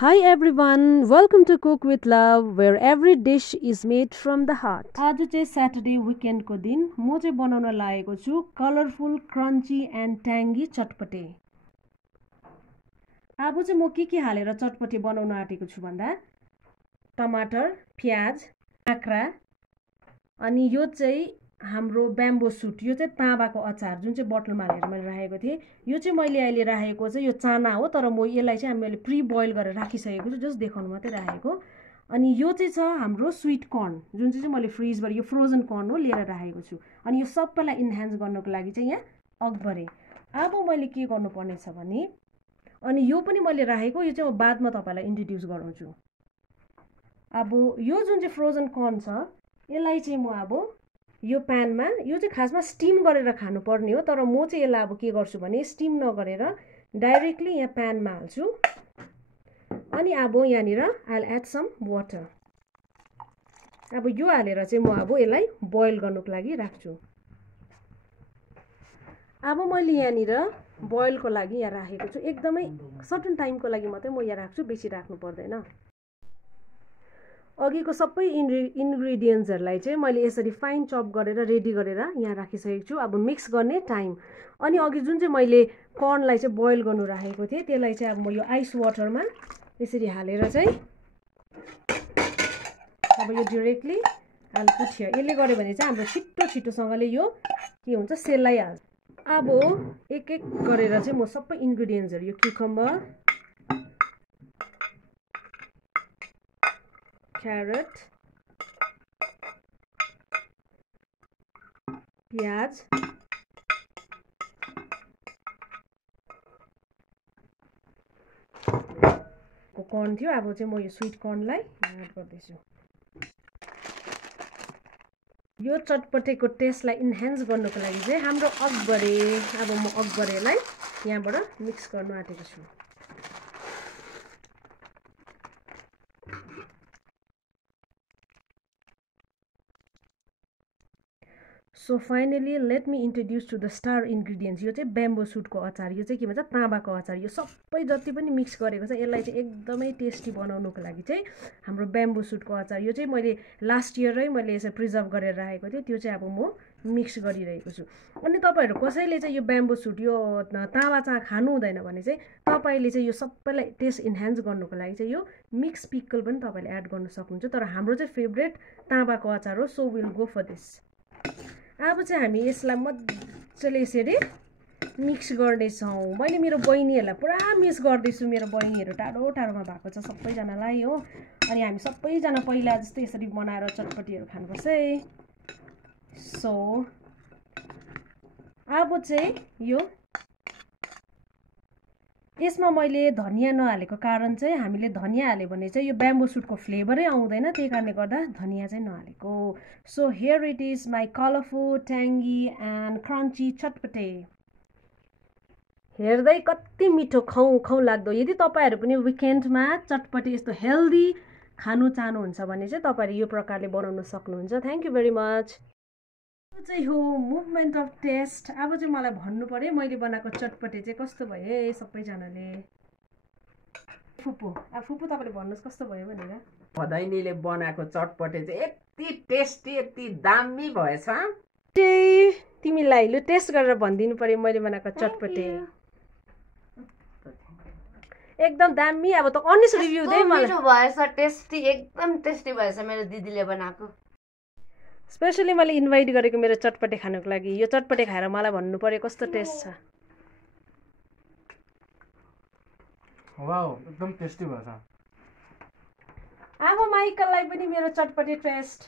Hi everyone, welcome to Cook with Love, where every dish is made from the heart. आज चाहिँ Saturday weekend को दिन म चाहिँ बनाउन लागेको छु कलरफुल क्रन्ची एन्ड ट्याङ्गी चटपटे। अब चाहिँ म के हालेर चटपटे बनाउन आँटेको छु भन्दा टमाटर, प्याज, काँक्रा अनि यो चाहिँ हाम्रो ब्याम्बो सुट, यो चाहिँ ताँबाको अचार जुन चाहिँ बोतलमा हालेर मैले राखेको थिएँ। यो चाहिँ मैले अहिले राखेको चाहिँ यो चाना हो, तर म यसलाई चाहिँ मैले प्री बोइल गरेर राखिसकेको छु, जस्ट देखाउनु मात्रै राखेको। अनि यो चाहिँ छ हाम्रो स्वीट कर्न, जुन चाहिँ मैले फ्रिजबाट यो फ्रोजन कर्न हो लिएर राखेको छु। अनि यो सबैलाई इन्हान्स गर्नको लागि चाहिँ यहाँ अगबरे। अब मैले के गर्नुपर्ने छ भने, अनि यो पनि मैले राखेको, यो चाहिँ म बादमा तपाईँलाई इन्ट्रोड्युस गराउँछु। अब यो जुन चाहिँ फ्रोजन कर्न छ यसलाई चाहिँ म अब यो प्यानमा, यो चाहिँ खासमा स्टिम गरेर खानुपर्ने हो, तर म चाहिँ यसलाई अब के गर्छु भने स्टिम नगरेर डाइरेक्टली यहाँ प्यानमा हाल्छु। अनि अब यहाँनिर I will add some water. अब यो हालेर चाहिँ म अब यसलाई बोइल गर्नुको लागि राख्छु। अब मैले यहाँनिर बोइलको लागि यहाँ राखेको छु, एकदमै सर्टन टाइमको लागि मात्रै म यहाँ राख्छु, बेसी राख्नु पर्दैन। अघिको सबै इन्ग्रेडियन्ट्सहरूलाई चाहिँ मैले यसरी फाइन चप गरेर रेडी गरेर यहाँ राखिसकेको छु। अब मिक्स गर्ने टाइम। अनि अघि जुन चाहिँ मैले कर्नलाई चाहिँ बोइल गर्नु राखेको थिएँ त्यसलाई चाहिँ अब म यो आइस वाटरमा यसरी हालेर चाहिँ अब यो डाइरेक्टली पुठ्यो। यसले गर्यो भने चाहिँ हाम्रो छिटोसँगले यो के हुन्छ सेलाइहाल्छ। अब एक एक गरेर चाहिँ म सबै इन्ग्रेडियन्ट्सहरू, यो क्युकम्बर, क्यारेट, प्याज, कर्न थियो, अब चाहिँ म यो स्वीट कर्नलाई एड गर्दैछु। यो चटपटेको टेस्टलाई इन्हान्स गर्नको लागि चाहिँ हाम्रो अगबरे, अब म अगबरेलाई यहाँबाट मिक्स गर्नु आँटेको छु। So finally let me introduce to the star ingredients. यो चाहिँ ब्याम्बो सुटको अचार, यो चाहिँ के भन्छ ताँबाको अचार। यो सबै जति पनि मिक्स गरेको छ यसलाई चाहिँ एकदमै टेस्टी बनाउनुको लागि चाहिँ हाम्रो ब्याम्बो सुटको अचार, यो चाहिँ मैले लास्ट इयरै मैले यसरी प्रिजर्भ गरेर राखेको थिएँ, त्यो चाहिँ अब म मिक्स गरिरहेको छु। अनि तपाईँहरू कसैले चाहिँ यो ब्याम्बो सुट, यो ताँबा चाँ खानु हुँदैन भने चाहिँ तपाईँले चाहिँ यो सबैलाई टेस्ट इन्हान्स गर्नुको लागि चाहिँ यो मिक्स पिकल पनि तपाईँले एड गर्न सक्नुहुन्छ, तर हाम्रो चाहिँ फेभरेट ताँबाको अचार हो, so will go for this. अब चाहिँ हामी यसलाई मजाले यसरी मिक्स गर्नेछौँ। मैले मेरो बहिनीहरूलाई पुरा मिस गर्दैछु, मेरो बहिनीहरू टाढो टाढोमा भएको छ सबैजनालाई हो। अनि हामी सबैजना पहिला जस्तै यसरी बनाएर चटपटीहरू खानुपर्छ है। सो अब चाहिँ यो यसमा मैले धनियाँ नहालेको कारण चाहिँ, हामीले धनियाँ हाल्यो भने चाहिँ यो ब्याम्बो सुटको फ्लेभरै आउँदैन, त्यही कारणले गर्दा धनियाँ चाहिँ नहालेको। So here it is my colourful tangy and crunchy चटपटे। हेर्दै कति मिठो खाउँ लाग्दो। यदि तपाईँहरू पनि विकेन्डमा चटपटे यस्तो हेल्दी खानु चाहनुहुन्छ भने चाहिँ तपाईँहरू यो प्रकारले बनाउन सक्नुहुन्छ। Thank you very much. यो चाहिँ हो मुभमेन्ट अफ टेस्ट। अब चाहिँ मलाई भन्नु पर्यो मैले बनाएको चटपटे चाहिँ कस्तो भयो है सबैजनाले। फुपू, अब फुपू तपाईँले भन्नुहोस् कस्तो भयो भनेर। भदैनीले बनाएको चटपटे चाहिँ यति टेस्टी, यति दामी भएछ। तिमीलाई लु टेस्ट गरेर भनिदिनु पर्यो मैले बनाएको चटपटे एकदम दामी। अब त अनिस रिभ्यू दे मलाई भएछ, टेस्टी, एकदम टेस्टी भएछ मेरो दिदीले बनाएको। स्पेसली मैले इन्भाइट गरेको मेरो चटपटे खानुको लागि। यो चटपटे खाएर मलाई भन्नु पर्यो कस्तो टेस्ट छ। वाउ, एकदम टेस्टी भएछ। अब माइकललाई पनि मेरो चटपटे टेस्ट।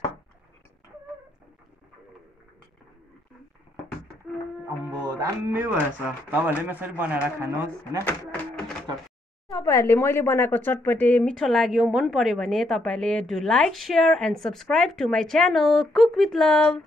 अम्बो दामी भएछ। तपाईँहरूले पनि यसरी बनाएर खानुहोस् हैन। तपाईँहरूले मैले बनाएको चटपटे मिठो लाग्यो, मन पर्यो भने तपाईँहरूले do like, share and subscribe to my channel cook with love.